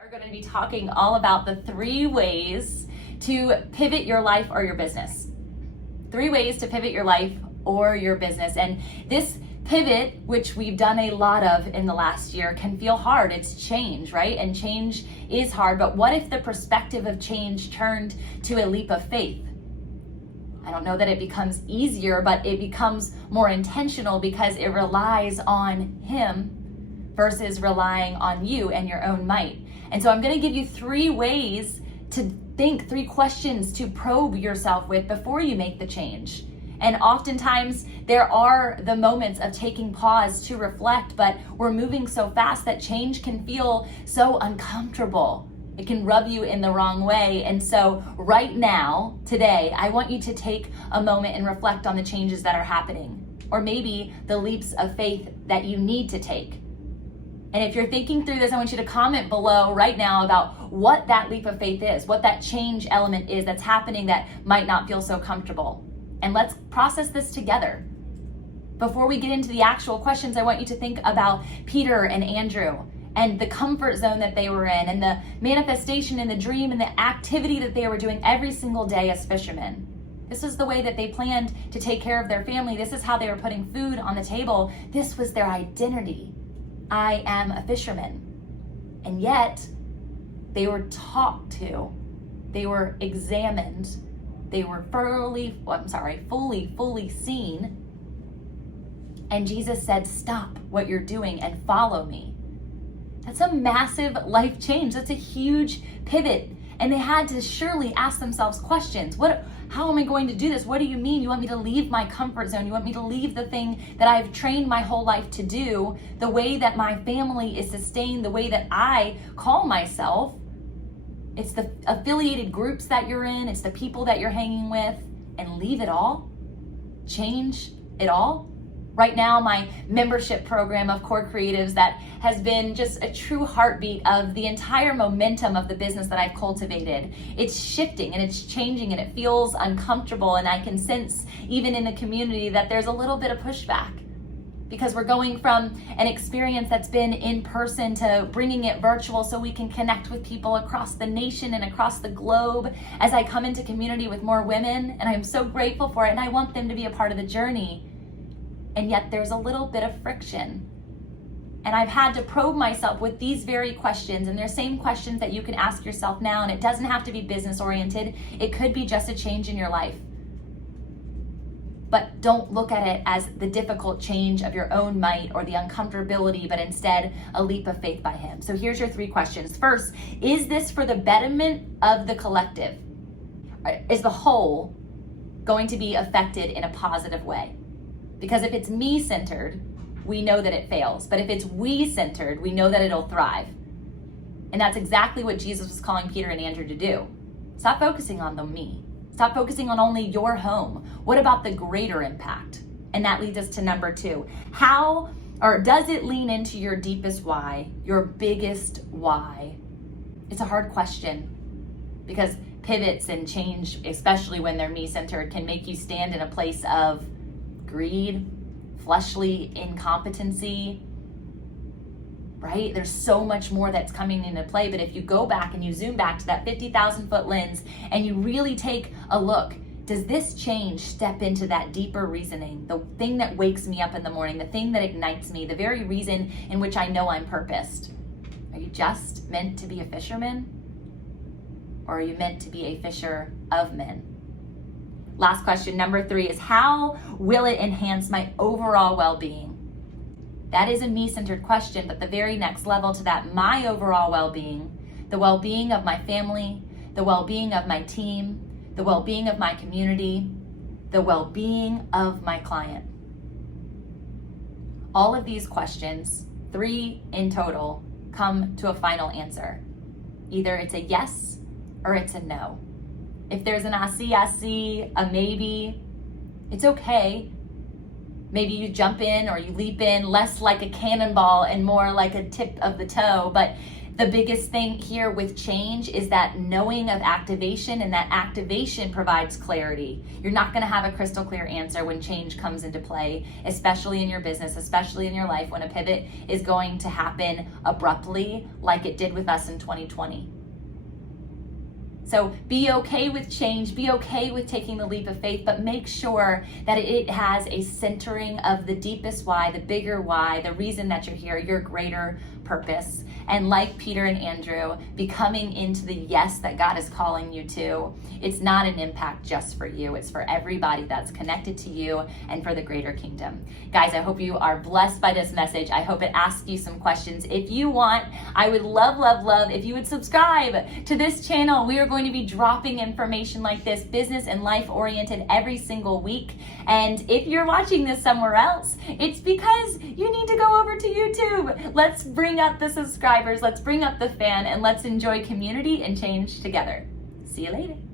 Are going to be talking all about the 3 ways to pivot your life or your business. 3 ways to pivot your life or your business. And this pivot, which we've done a lot of in the last year, can feel hard. It's change, right? And change is hard. But what if the perspective of change turned to a leap of faith? I don't know that it becomes easier, but it becomes more intentional because it relies on Him versus relying on you and your own might. And so I'm going to give you 3 ways to think, 3 questions to probe yourself with before you make the change. And oftentimes there are the moments of taking pause to reflect, but we're moving so fast that change can feel so uncomfortable. It can rub you in the wrong way. And so right now, today, I want you to take a moment and reflect on the changes that are happening, or maybe the leaps of faith that you need to take. And if you're thinking through this, I want you to comment below right now about what that leap of faith is, what that change element is that's happening that might not feel so comfortable. And let's process this together. Before we get into the actual questions, I want you to think about Peter and Andrew and the comfort zone that they were in and the manifestation and the dream and the activity that they were doing every single day as fishermen. This is the way that they planned to take care of their family. This is how they were putting food on the table. This was their identity. I am a fisherman. And yet, they were talked to, they were examined, they were fully seen. And Jesus said, stop what you're doing and follow me. That's a massive life change. That's a huge pivot. And they had to surely ask themselves questions. How am I going to do this? What do you mean? You want me to leave my comfort zone? You want me to leave the thing that I've trained my whole life to do, the way that my family is sustained, the way that I call myself? It's the affiliated groups that you're in, it's the people that you're hanging with, and leave it all? Change it all? Right now, my membership program of Core Creatives that has been just a true heartbeat of the entire momentum of the business that I've cultivated. It's shifting and it's changing and it feels uncomfortable, and I can sense even in the community that there's a little bit of pushback because we're going from an experience that's been in person to bringing it virtual so we can connect with people across the nation and across the globe as I come into community with more women, and I'm so grateful for it and I want them to be a part of the journey. And yet there's a little bit of friction. And I've had to probe myself with these very questions, and they're same questions that you can ask yourself now, and it doesn't have to be business oriented. It could be just a change in your life. But don't look at it as the difficult change of your own might or the uncomfortability, but instead a leap of faith by Him. So here's your 3 questions. First, is this for the betterment of the collective? Is the whole going to be affected in a positive way? Because if it's me-centered, we know that it fails. But if it's we-centered, we know that it'll thrive. And that's exactly what Jesus was calling Peter and Andrew to do. Stop focusing on the me. Stop focusing on only your home. What about the greater impact? And that leads us to number 2. How, or does it lean into your deepest why, your biggest why? It's a hard question because pivots and change, especially when they're me-centered, can make you stand in a place of greed, fleshly incompetency, right? There's so much more that's coming into play. But if you go back and you zoom back to that 50,000 foot lens and you really take a look, does this change step into that deeper reasoning, the thing that wakes me up in the morning, the thing that ignites me, the very reason in which I know I'm purposed? Are you just meant to be a fisherman? Or are you meant to be a fisher of men? Last question, number 3, is how will it enhance my overall well-being? That is a me-centered question, but the very next level to that, my overall well-being, the well-being of my family, the well-being of my team, the well-being of my community, the well-being of my client. All of these questions, 3 in total, come to a final answer. Either it's a yes or it's a no. If there's an I see, a maybe, it's okay. Maybe you jump in or you leap in, less like a cannonball and more like a tip of the toe, but The biggest thing here with change is that knowing of activation, and that activation provides clarity. You're not going to have a crystal clear answer when change comes into play, especially in your business, especially in your life, when a pivot is going to happen abruptly like it did with us in 2020. So be okay with change, be okay with taking the leap of faith, but make sure that it has a centering of the deepest why, the bigger why, the reason that you're here, your greater purpose. And like Peter and Andrew, becoming into the yes that God is calling you to. It's not an impact just for you. It's for everybody that's connected to you and for the greater kingdom. Guys, I hope you are blessed by this message. I hope it asks you some questions. If you want, I would love if you would subscribe to this channel. We are going to be dropping information like this, business and life oriented, every single week. And if you're watching this somewhere else, it's because you need to go over to YouTube. Let's bring up the subscribers, let's bring up the fan, and let's enjoy community and change together. See you later.